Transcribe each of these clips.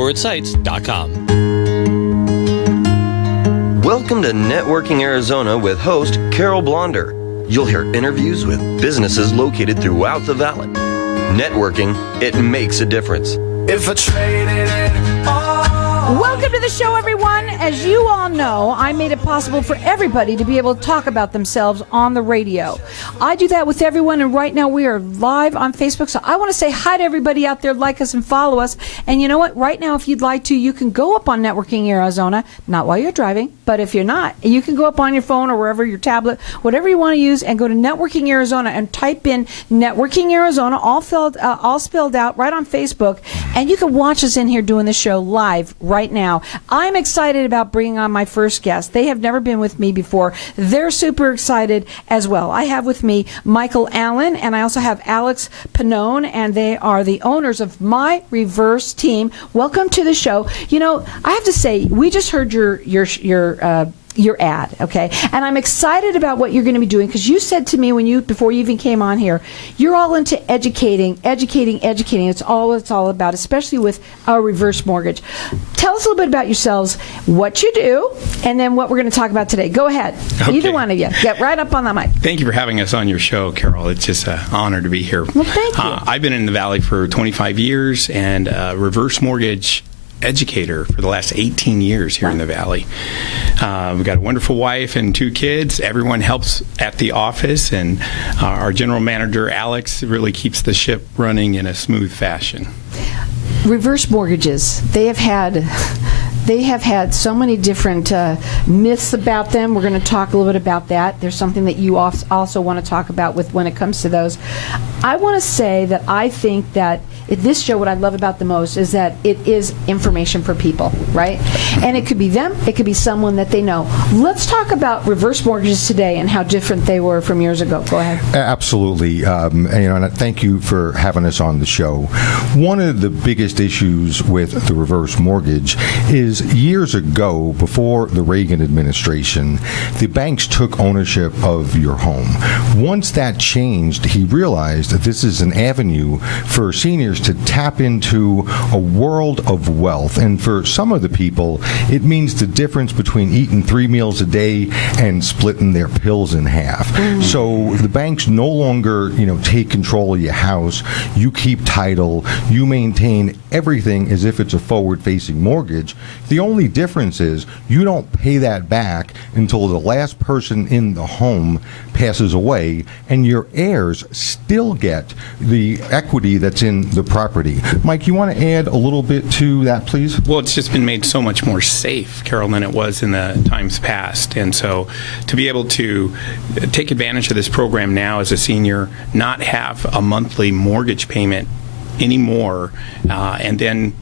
StoredSites.com. Welcome to Networking Arizona with host Carol Blonder. You'll hear interviews with businesses located throughout the valley. Networking, it makes a difference. If I traded it all. Welcome to the show, everyone. As you all know, I made it possible for everybody to be able to talk about themselves on the radio. I do that with everyone, and right now we are live on Facebook. So I want to say hi to everybody out there, like us and follow us. And you know what? Right now, if you'd like to, you can go up on Networking Arizona, not while you're driving, but if you're not, you can go up on your phone or wherever, your tablet, whatever you want to use, and go to Networking Arizona and type in Networking Arizona, all spelled out, right on Facebook, and you can watch us in here doing the show live right now. I'm excited about bringing on my first guest. They have never been with me before. They're super excited as well. I have with me Michael Allen, and I also have Alex Pannone, and they are the owners of My Reverse Team. Welcome to the show. You know, I have to say, we just heard your ad, okay? And I'm excited about what you're going to be doing, because you said to me before you even came on here, you're all into educating. It's all it's all about, especially with our reverse mortgage. Tell us a little bit about yourselves, what you do, and then what we're going to talk about today. Go ahead. Okay. Either one of you. Get right up on the mic. Thank you for having us on your show, Carol. It's just an honor to be here. Well, thank you. I've been in the Valley for 25 years and reverse mortgage educator for the last 18 years here in the Valley. We've got a wonderful wife and 2 kids. Everyone helps at the office, and our general manager, Alex, really keeps the ship running in a smooth fashion. Reverse mortgages, they have had so many different myths about them. We're going to talk a little bit about that. There's something that you also want to talk about with when it comes to those. I want to say that I think that this show, what I love about the most is that it is information for people, right? And it could be them, it could be someone that they know. Let's talk about reverse mortgages today and how different they were from years ago. Go ahead. Absolutely. And thank you for having us on the show. One of the biggest issues with the reverse mortgage is years ago, before the Reagan administration, the banks took ownership of your home. Once that changed, he realized that this is an avenue for seniors to tap into a world of wealth. And for some of the people, it means the difference between eating 3 meals a day and splitting their pills in half. So the banks no longer, take control of your house. You keep title. You maintain everything as if it's a forward-facing mortgage. The only difference is you don't pay that back until the last person in the home passes away, and your heirs still get the equity that's in the property. Mike, you want to add a little bit to that, please? Well, it's just been made so much more safe, Carol, than it was in the times past. And so to be able to take advantage of this program now as a senior, not have a monthly mortgage payment anymore, and then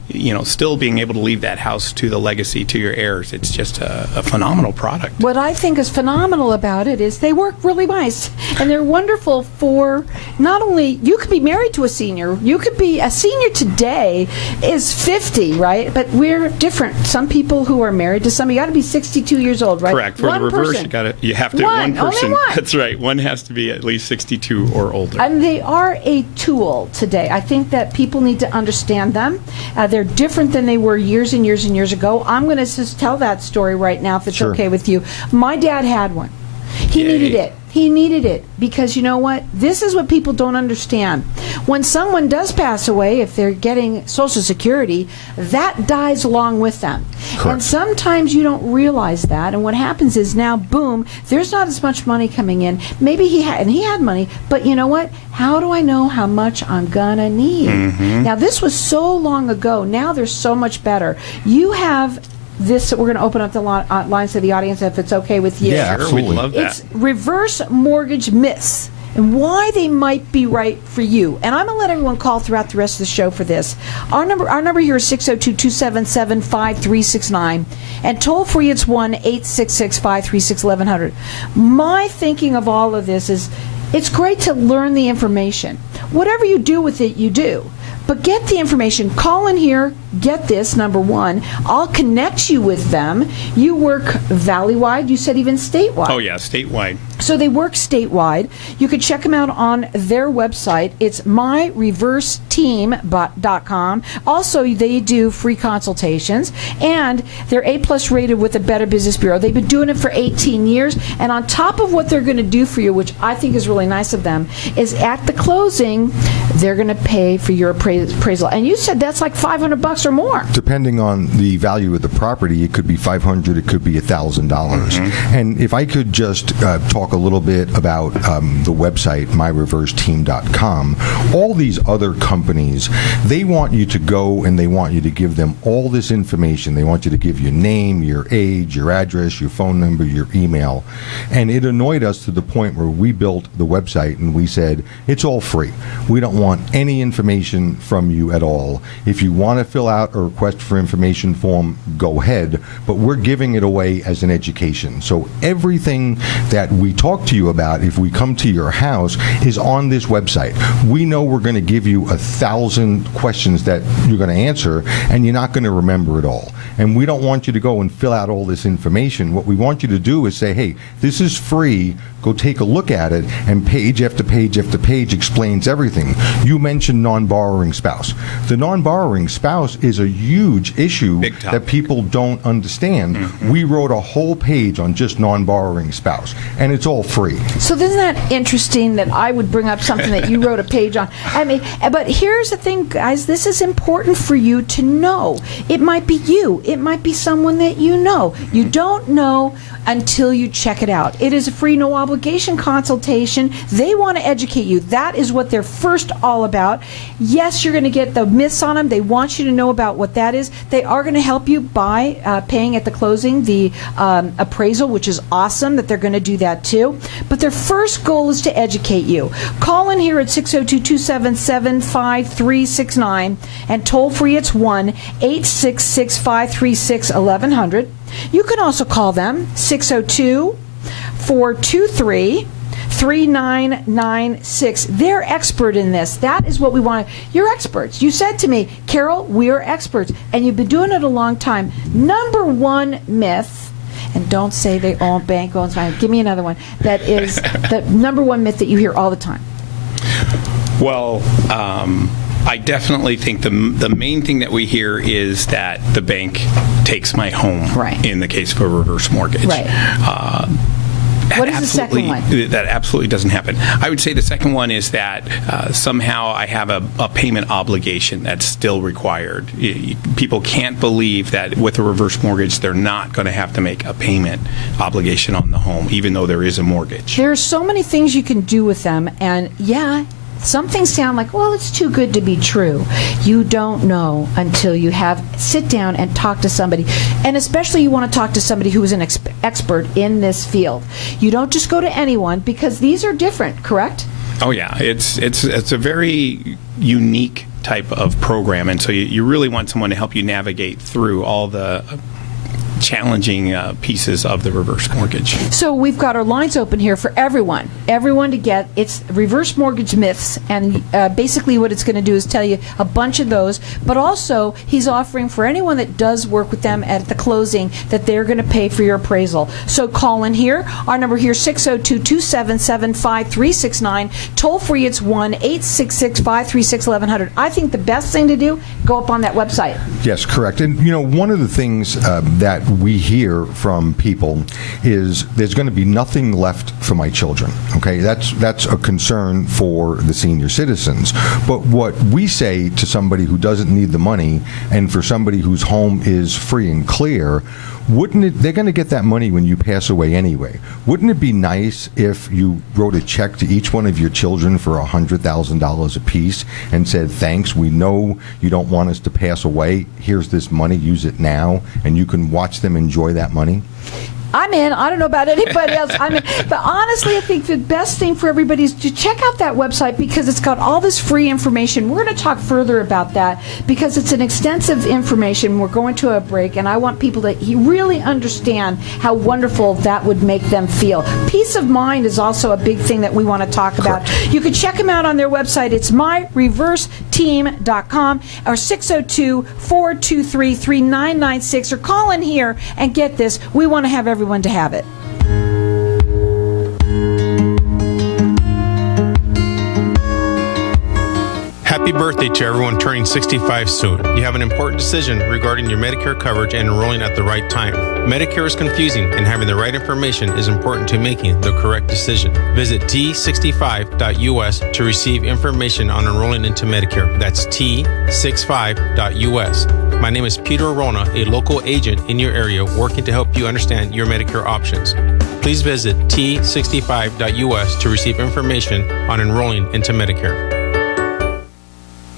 still being able to leave that house to the legacy to your heirs. It's just a phenomenal product. What I think is phenomenal about it is they work really nice, and they're wonderful for not only, you could be married to a senior, you could be a senior today is 50, right? But we're different. Some people who are married to somebody, you got to be 62 years old, right? Correct. For one the reverse, person. you have to one person. Only one. That's right. One has to be at least 62 or older. And they are a tool today. I think that people need to understand them. They're different than they were years and years and years ago. I'm going to just tell that story right now, if it's okay with you. My dad had one. He needed it. He needed it because you know what? This is what people don't understand. When someone does pass away, if they're getting Social Security, that dies along with them. Correct. And sometimes you don't realize that. And what happens is now, boom, there's not as much money coming in. Maybe he had money, but you know what? How do I know how much I'm gonna need? Now, this was so long ago. Now there's so much better. You have this, we're going to open up the lines to the audience if it's okay with you. Yeah, absolutely. We'd love that. It's reverse mortgage myths and why they might be right for you. And I'm going to let everyone call throughout the rest of the show for this. Our number here is 602-277-5369. And toll free, it's 1-866-536-1100. My thinking of all of this is it's great to learn the information. Whatever you do with it, you do. But get the information. Call in here. Get this, number one. I'll connect you with them. You work valley-wide. You said even statewide. Oh, yeah, statewide. So they work statewide. You can check them out on their website. It's myreverseteam.com. Also, they do free consultations, and they're A+ rated with the Better Business Bureau. They've been doing it for 18 years, and on top of what they're going to do for you, which I think is really nice of them, is at the closing, they're going to pay for your appraisal. And you said that's like $500 or more. Depending on the value of the property, it could be $500, it could be $1,000. And if I could just talk a little bit about the website, myreverseteam.com. All these other companies, they want you to go and they want you to give them all this information. They want you to give your name, your age, your address, your phone number, your email. And it annoyed us to the point where we built the website and we said, it's all free. We don't want any information from you at all. If you want to fill out a request for information form, go ahead. But we're giving it away as an education. So everything that we talk to you about, if we come to your house, is on this website. We know we're going to give you 1,000 questions that you're going to answer, and you're not going to remember it all. And we don't want you to go and fill out all this information. What we want you to do is say, hey, this is free. Go take a look at it, and page after page after page explains everything. You mentioned non-borrowing spouse. The non-borrowing spouse is a huge issue that people don't understand. We wrote a whole page on just non-borrowing spouse, and it's all free. So isn't that interesting that I would bring up something that you wrote a page on? I mean, but here's the thing, guys. This is important for you to know. It might be you. It might be someone that you know. You don't know until you check it out. It is a free, no obligation consultation. They want to educate you. That is what they're first all about. Yes, you're going to get the myths on them. They want you to know about what that is. They are going to help you by paying at the closing the appraisal, which is awesome that they're going to do that too. But their first goal is to educate you. Call in here at 602-277-5369, and toll free it's 1-866-536-1100. You can also call them 602-423-3996. They're expert in this. That is what we want. You're experts. You said to me, Carol, we're experts, and you've been doing it a long time. Number one myth, and don't say they own bank owns mine. Give me another one. That is the number one myth that you hear all the time. Well, I definitely think the main thing that we hear is that the bank takes my home in the case of a reverse mortgage. Right. What is the second one? That absolutely doesn't happen. I would say the second one is that somehow I have a payment obligation that's still required. People can't believe that with a reverse mortgage, they're not going to have to make a payment obligation on the home, even though there is a mortgage. There are so many things you can do with them, and some things sound like, well, it's too good to be true. You don't know until you sit down and talk to somebody. And especially you want to talk to somebody who is an expert in this field. You don't just go to anyone, because these are different, correct? Oh, yeah. It's a very unique type of program. And so you really want someone to help you navigate through all the challenging pieces of the reverse mortgage. So we've got our lines open here for everyone to get. It's reverse mortgage myths, and basically what it's going to do is tell you a bunch of those, but also he's offering for anyone that does work with them at the closing that they're going to pay for your appraisal. So call in here. Our number here, 602-277-5369. Toll free, it's 1-866-536-1100. I think the best thing to do, go up on that website. Yes, correct. And one of the things that we hear from people is there's going to be nothing left for my children. Okay, that's a concern for the senior citizens. But what we say to somebody who doesn't need the money, and for somebody whose home is free and clear, they're going to get that money when you pass away anyway. Wouldn't it be nice if you wrote a check to each one of your children for $100,000 apiece and said, thanks, we know you don't want us to pass away. Here's this money, use it now, and you can watch them enjoy that money? I'm in. I don't know about anybody else. I'm in. But honestly, I think the best thing for everybody is to check out that website, because it's got all this free information. We're going to talk further about that because it's an extensive information. We're going to a break, and I want people to really understand how wonderful that would make them feel. Peace of mind is also a big thing that we want to talk about. Correct. You can check them out on their website. It's myreverseteam.com or 602-423-3996, or call in here and get this. We want to have everyone to have it. Happy birthday to everyone turning 65 soon. You have an important decision regarding your Medicare coverage and enrolling at the right time. Medicare is confusing, and having the right information is important to making the correct decision. Visit t65.us to receive information on enrolling into Medicare. That's t65.us. My name is Peter Arona, a local agent in your area working to help you understand your Medicare options. Please visit t65.us to receive information on enrolling into Medicare.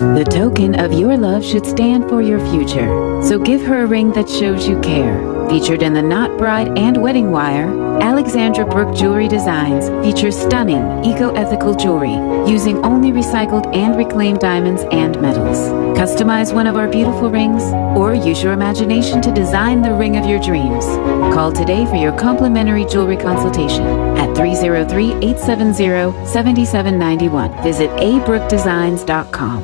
The token of your love should stand for your future. So give her a ring that shows you care. Featured in the Knot Bride and Wedding Wire, Alexandra Brooke Jewelry Designs features stunning, eco-ethical jewelry using only recycled and reclaimed diamonds and metals. Customize one of our beautiful rings or use your imagination to design the ring of your dreams. Call today for your complimentary jewelry consultation at 303-870-7791. Visit abrookedesigns.com.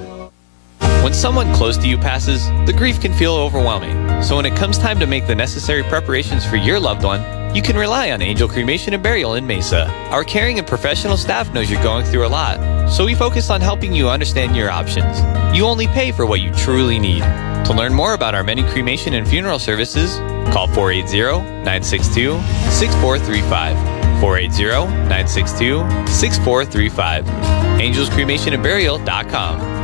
When someone close to you passes, the grief can feel overwhelming. So when it comes time to make the necessary preparations for your loved one, you can rely on Angel Cremation and Burial in Mesa. Our caring and professional staff knows you're going through a lot, so we focus on helping you understand your options. You only pay for what you truly need. To learn more about our many cremation and funeral services, call 480-962-6435. 480-962-6435. AngelsCremationandBurial.com.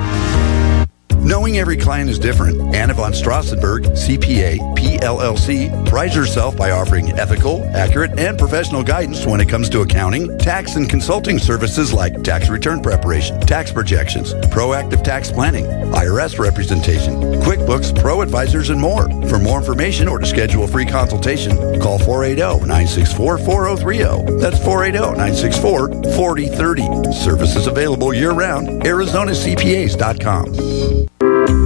Knowing every client is different, Anna von Strassenberg, CPA, PLLC, prides herself by offering ethical, accurate, and professional guidance when it comes to accounting, tax, and consulting services like tax return preparation, tax projections, proactive tax planning, IRS representation, QuickBooks, Pro Advisors, and more. For more information or to schedule a free consultation, call 480-964-4030. That's 480-964-4030. Services available year-round. ArizonaCPAs.com.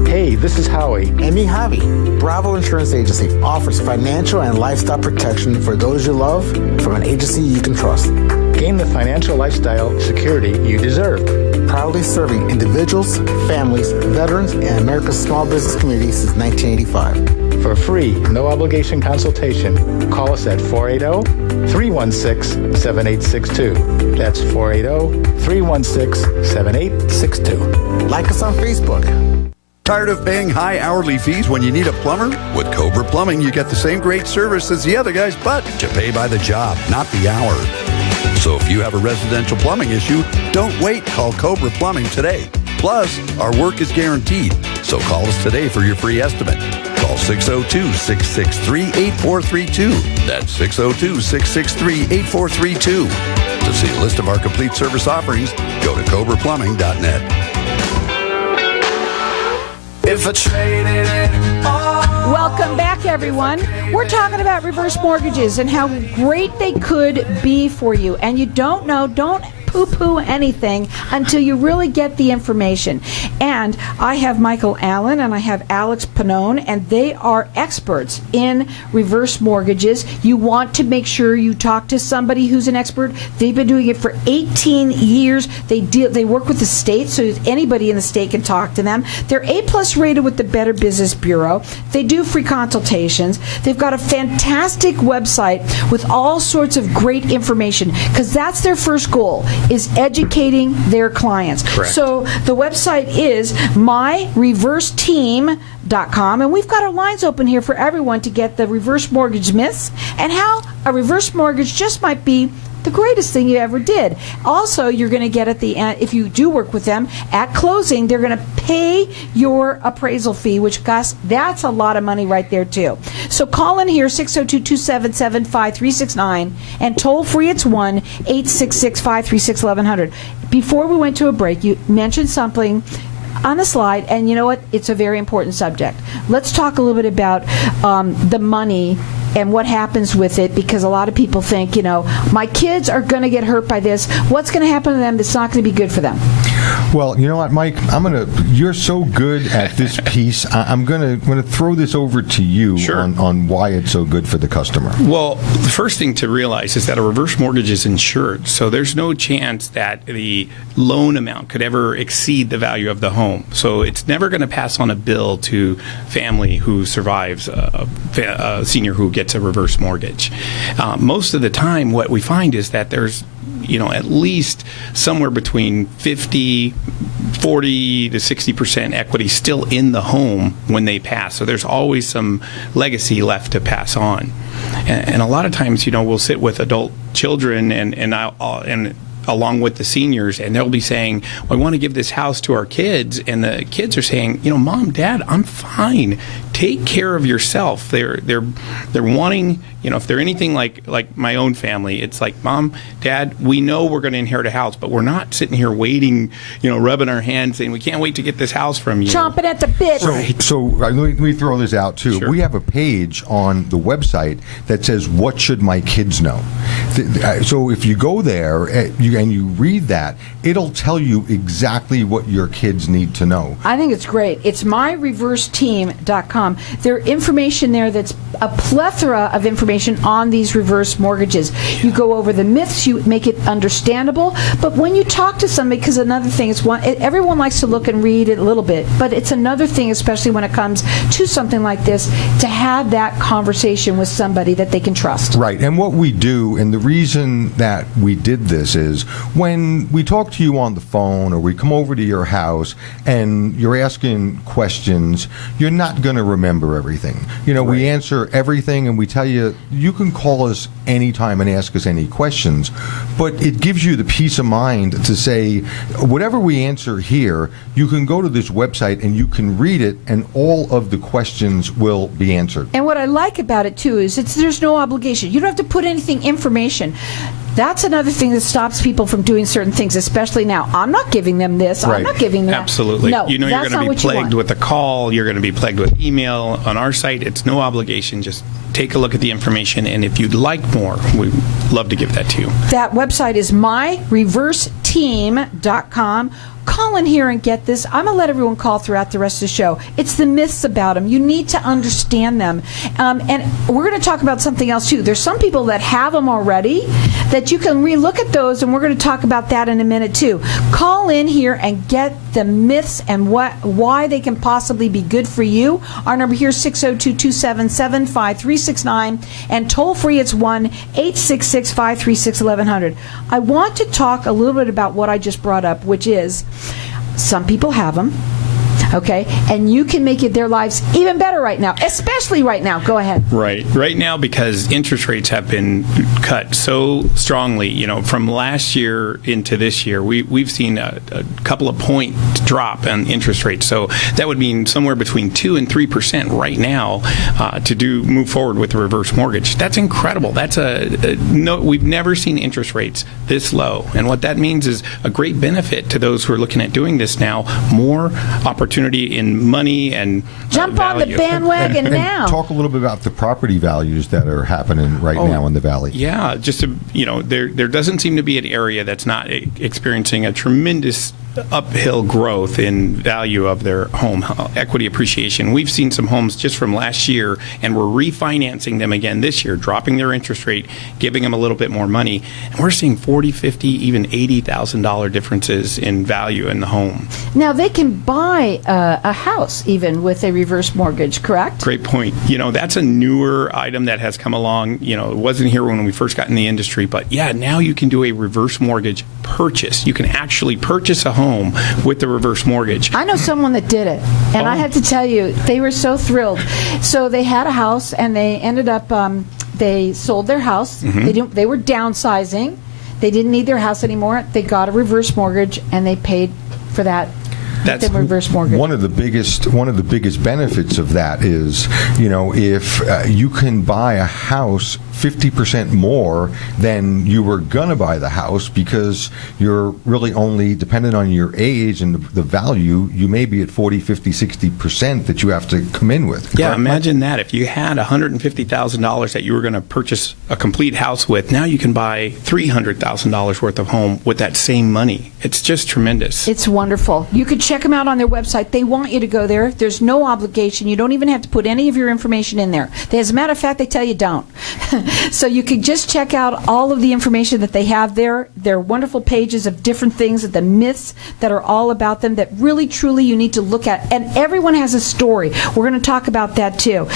Hey, this is Howie. And me, Javi. Bravo Insurance Agency offers financial and lifestyle protection for those you love from an agency you can trust. Gain the financial lifestyle security you deserve. Proudly serving individuals, families, veterans, and America's small business community since 1985. For a free, no-obligation consultation, call us at 480-316-7862. That's 480-316-7862. Like us on Facebook. Tired of paying high hourly fees when you need a plumber? With Cobra Plumbing, you get the same great service as the other guys, but you pay by the job, not the hour. So if you have a residential plumbing issue, don't wait. Call Cobra Plumbing today. Plus, our work is guaranteed. So call us today for your free estimate. Call 602-663-8432. That's 602-663-8432. To see a list of our complete service offerings, go to CobraPlumbing.net. If I traded it all. Welcome back, everyone. We're talking about reverse mortgages and how great they could be for you. And you don't poo-poo anything until you really get the information. And I have Michael Allen and I have Alex Pannone, and they are experts in reverse mortgages. You want to make sure you talk to somebody who's an expert. They've been doing it for 18 years. They work with the state, so anybody in the state can talk to them. They're A+ rated with the Better Business Bureau. They do free consultations. They've got a fantastic website with all sorts of great information, because that's their first goal, is educating their clients. Correct. So the website is myreverseteam.com, and we've got our lines open here for everyone to get the reverse mortgage myths and how a reverse mortgage just might be the greatest thing you ever did. Also, you're going to get at the end, if you do work with them, at closing, they're going to pay your appraisal fee, which, Gus, that's a lot of money right there, too. So call in here, 602-277-5369, and toll free, it's 1-866-536-1100. Before we went to a break, you mentioned something on the slide, and you know what? It's a very important subject. Let's talk a little bit about the money and what happens with it, because a lot of people think, my kids are going to get hurt by this. What's going to happen to them that's not going to be good for them? Well, you know what, Mike? You're so good at this piece. I'm going to throw this over to you. Sure. on why it's so good for the customer. Well, the first thing to realize is that a reverse mortgage is insured, so there's no chance that the loan amount could ever exceed the value of the home. So it's never going to pass on a bill to family who survives a senior who gets a reverse mortgage. Most of the time, what we find is that there's at least somewhere between 40 to 60% equity still in the home when they pass. So there's always some legacy left to pass on. And a lot of times, we'll sit with adult children and along with the seniors, and they'll be saying, well, I want to give this house to our kids, and the kids are saying, Mom, Dad, I'm fine. Take care of yourself. They're wanting, if they're anything like my own family, it's like, Mom, Dad, we know we're going to inherit a house, but we're not sitting here waiting, rubbing our hands saying, we can't wait to get this house from you. Chomping at the bit. So let me throw this out, too. Sure. We have a page on the website that says, what should my kids know? So if you go there and you read that, it'll tell you exactly what your kids need to know. I think it's great. It's myreverseteam.com. There's information there that's a plethora of information on these reverse mortgages. You go over the myths, you make it understandable, but when you talk to somebody, because another thing is, everyone likes to look and read it a little bit, but it's another thing, especially when it comes to something like this, to have that conversation with somebody that they can trust. Right, and what we do, and the reason that we did this is, when we talk to you on the phone or we come over to your house and you're asking questions, you're not going to remember everything. We answer everything and we tell you, you can call us anytime and ask us any questions, but it gives you the peace of mind to say, whatever we answer here, you can go to this website and you can read it and all of the questions will be answered. And what I like about it, too, is there's no obligation. You don't have to put anything information. That's another thing that stops people from doing certain things, especially now. I'm not giving them this. Right. I'm not giving them that. Absolutely. No, you're that's going to not be what you plagued want. with a call. You're going to be plagued with email. On our site, it's no obligation. Just take a look at the information, and if you'd like more, we'd love to give that to you. That website is myreverseteam.com. Call in here and get this. I'm going to let everyone call throughout the rest of the show. It's the myths about them. You need to understand them. And we're going to talk about something else, too. There's some people that have them already that you can relook at those, and we're going to talk about that in a minute, too. Call in here and get the myths and why they can possibly be good for you. Our number here is 602-277-5369, and toll-free it's 1-866-536-1100. I want to talk a little bit about what I just brought up, which is some people have them, okay, and you can make their lives even better right now, especially right now. Go ahead. Right now, because interest rates have been cut so strongly, from last year into this year, we've seen a couple of point drop in interest rates. So that would mean somewhere between 2 and 3% right now to move forward with the reverse mortgage. That's incredible. That's we've never seen interest rates this low, and what that means is a great benefit to those who are looking at doing this now. More opportunity in money and jump on the bandwagon and now. Talk a little bit about the property values that are happening right now in the Valley. Yeah, just there doesn't seem to be an area that's not experiencing a tremendous uphill growth in value of their home equity appreciation. We've seen some homes just from last year, and we're refinancing them again this year, dropping their interest rate, giving them a little bit more money, and we're seeing $40,000, $50,000, even $80,000 differences in value in the home. Now they can buy a house even with a reverse mortgage, correct? Great point. That's a newer item that has come along. It wasn't here when we first got in the industry, but yeah, now you can do a reverse mortgage purchase. You can actually purchase a home with the reverse mortgage. I know someone that did it, and I have to tell you, they were so thrilled. So they had a house, and they ended up, they sold their house. Mm-hmm. They were downsizing. They didn't need their house anymore. They got a reverse mortgage, and they paid for that. That's reverse mortgage. One of the biggest benefits of that is, if you can buy a house 50% more than you were going to buy the house, because you're really only dependent on your age and the value, you may be at 40, 50, 60% that you have to come in with. Yeah, imagine that. If you had $150,000 that you were going to purchase a complete house with, now you can buy $300,000 worth of home with that same money. It's just tremendous. It's wonderful. You could check them out on their website. They want you to go there. There's no obligation. You don't even have to put any of your information in there. As a matter of fact, they tell you don't. So you can just check out all of the information that they have there. They're wonderful pages of different things, the myths that are all about them that really, truly you need to look at. And everyone has a story. We're going to talk about that too.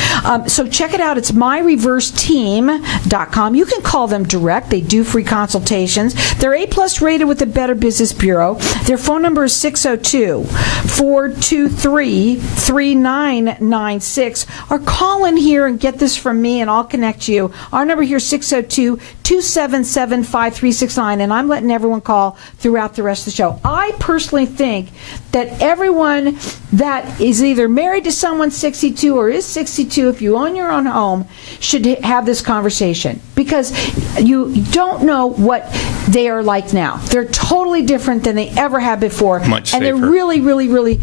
So check it out. It's myreverseteam.com. You can call them direct. They do free consultations. They're A+ rated with the Better Business Bureau. Their phone number is 602-423-3996. Or call in here and get this from me, and I'll connect you. Our number here is 602-277-5369, and I'm letting everyone call throughout the rest of the show. I personally think that everyone that is either married to someone 62 or is 62, if you own your own home, should have this conversation, because you don't know what they are like now. They're totally different than they ever have before. Much and safer. They're really,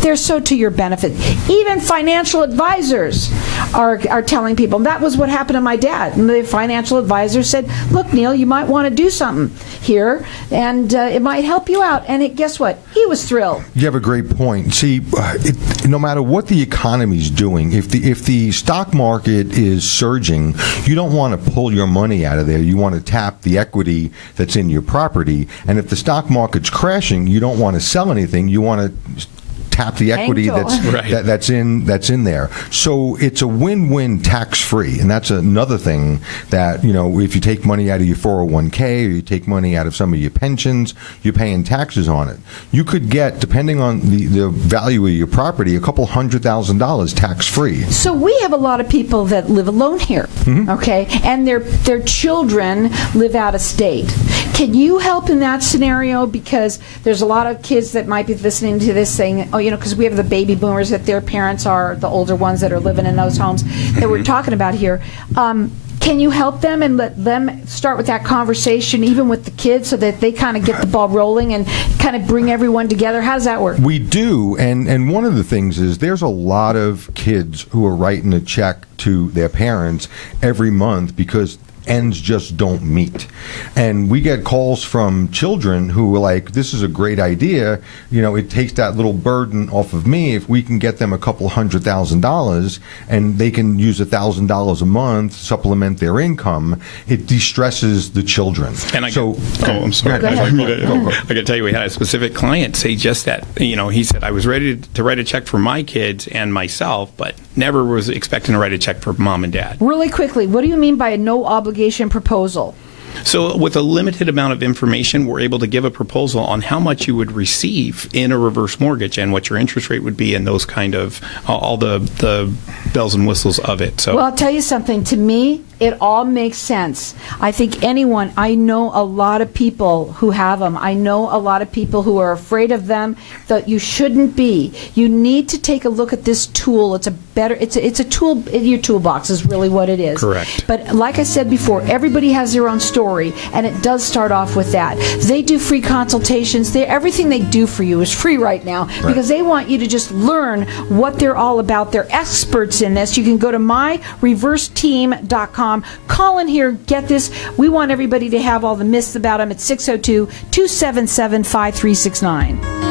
they're so to your benefit. Even financial advisors are telling people. That was what happened to my dad. And the financial advisor said, look, Neil, you might want to do something here, and it might help you out. And guess what? He was thrilled. You have a great point. See, no matter what the economy's doing, if the stock market is surging, you don't want to pull your money out of there. You want to tap the equity that's in your property. And if the stock market's crashing, you don't want to sell anything. You want to tap the equity that's in there. So it's a win-win, tax-free, and that's another thing that, if you take money out of your 401k or you take money out of some of your pensions, you're paying taxes on it. You could get, depending on the value of your property, a couple $100,000 tax-free. So we have a lot of people that live alone here, okay, and their children live out of state. Can you help in that scenario? Because there's a lot of kids that might be listening to this saying, because we have the baby boomers that their parents are the older ones that are living in those homes that we're talking about here. Can you help them and let them start with that conversation, even with the kids, so that they kind of get the ball rolling and kind of bring everyone together? How does that work? We do, and one of the things is there's a lot of kids who are writing a check to their parents every month because ends just don't meet. And we get calls from children who are like, this is a great idea. It takes that little burden off of me. If we can get them a couple $100,000 and they can use $1,000 a month, supplement their income, it de-stresses the children. And I'm sorry. Go ahead. I got to tell you, we had a specific client say just that. He said, I was ready to write a check for my kids and myself, but never was expecting to write a check for mom and dad. Really quickly, what do you mean by a no obligation proposal? So with a limited amount of information, we're able to give a proposal on how much you would receive in a reverse mortgage and what your interest rate would be and those kind of, all the bells and whistles of it. So, well, I'll tell you something. To me, it all makes sense. I think I know a lot of people who have them. I know a lot of people who are afraid of them, that you shouldn't be. You need to take a look at this tool. It's a tool in your toolbox is really what it is. Correct. But like I said before, everybody has their own story, and it does start off with that. They do free consultations. Everything they do for you is free right now because they want you to just learn what they're all about. They're experts in this. You can go to myreverseteam.com. Call in here, get this. We want everybody to have all the myths about them at 602-277-5369.